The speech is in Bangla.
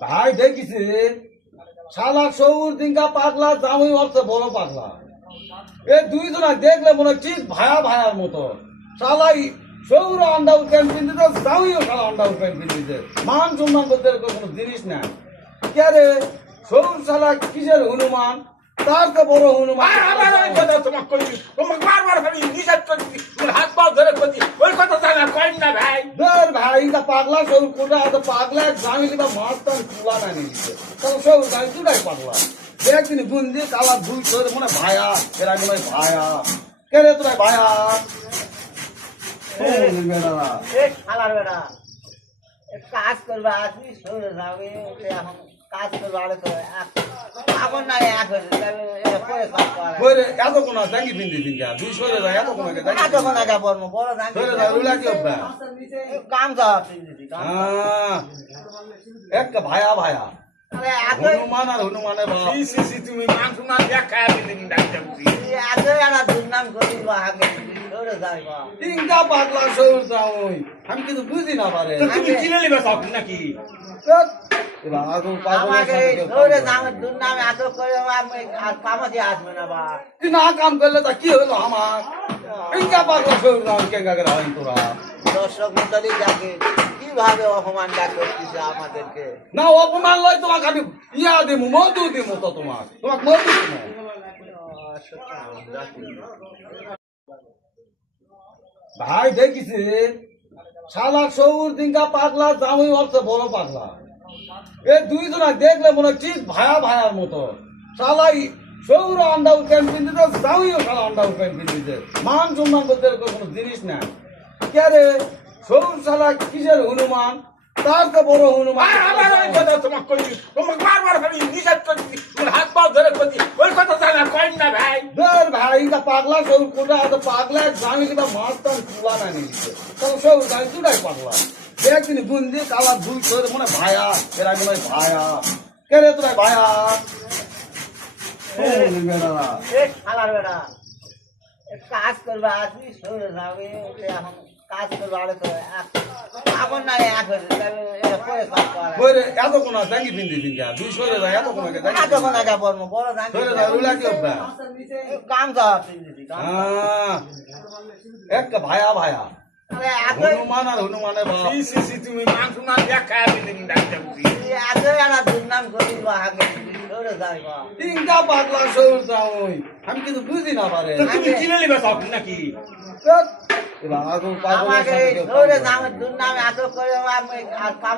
ভাই দেখিছি শালা সৌর দিনকা পাগলা জামুই হচ্ছে বড় পাগলা। এ দুইজনা দেখলে মনে হয় ঠিক ভায়া ভায়ার মতো। শালাই সৌর আন্ডাউট প্যান্ট পিন্দিতে, জামুইও শালা আন্ডাউট প্যান্ট পিন্দিতে। মান সম্মান করতে এরকম কোনো জিনিস নাই। কে রে সৌর শালা কিসের হনুমান, তার তো বড় হনুমান। ভাই পাগলা সৌর কোটা পাগলা জামিলি বা মাছ টান খোলা না নিচ্ছে, তাহলে সৌর জামি দুটাই পাগলা। একদিন গুন্দি কালা দুই ধরে মনে ভায়া, এরা মনে হয় ভায়া। কে রে তোরা ভায়া? কাজ করবা আসবি সরে যাবে এখন কাজ করবা আরে তো এখন না এক বইরে এত কোনা জাঙ্গি পিন্দি দিনকা দুই সরে যায় এত কোনা জাঙ্গি এতক্ষণ আগে বলবো বড় সরে যায় রুলা কি হবে? কাম যাওয়া একটা ভায়া ভায়া হনুমান আর হনুমানের বাপ। তুমি মান সম্মান দেখা দুর্নাম করিবা আগে সরে যাইবা তিনটা পাগলা সৌর জামুই, আমি কিন্তু বুঝি না পারে। তুমি চিনে নিবে সব নাকি? আমাকে সরে যাবে দুর্নামে এত করে আমি আর কামাতে আসবে না বা তুই না কাম করলে তা কি হলো আমার? তিনটা পাগলা সৌর জামুই কেঙ্গা করে হয় তোরা? দর্শক মন্ডলী যাকে কিভাবে অপমান করতেছে আমাদেরকে। না অপমান লয়, তোমাকে আমি ইয়া দিমু, মধু দিমু তো তোমাকে মধু দিমু। ভাই দেখিছি শালা সৌর দিনকা পাগলা জামুই হচ্ছে বড় পাগলা। এ দুইজনা দেখলে মনে হয় ঠিক ভায়া ভায়ার মতো। শালাই সৌর আন্ডাউট প্যান্ট পিন্দিতে, জামুইও শালা আন্ডাউট প্যান্ট পিন্দিতে। মান সম্মান করতে এরকম কোনো জিনিস নাই। কে রে সৌর শালা কিসের হনুমান, তার তো বড় হনুমান। ভাই পাগলা সৌর কোটা পাগলা জামিলি বা মাছ টান খোলা না নিচ্ছে, তাহলে সৌর জামি দুটাই পাগলা। একদিন গুন্দি কালা দুই ধরে মনে ভায়া, এরা মনে হয় ভায়া। কে রে তোরা ভায়া? কাজ করবা আসবি সরে যাবে এখন কাজ করবা আরে তো এখন না এক বইরে এত কোনা জাঙ্গি পিন্দি দিনকা দুই সরে যায় এত কোনা এতক্ষণ আগে বলবো বড় সরে যায় রুলা কি হবে? কাম যাওয়া একটা ভায়া ভায়া হনুমান আর হনুমানের বাপ। তুমি মান সম্মান দেখা দুর্নাম করিবা আগে সরে যাইবা তিনটা পাগলা সৌর জামুই, আমি কিন্তু বুঝি না পারে। তুমি চিনে নিবে সব নাকি? এবার আমাকে সরে যাবে দুর্নামে এত করে আমি আর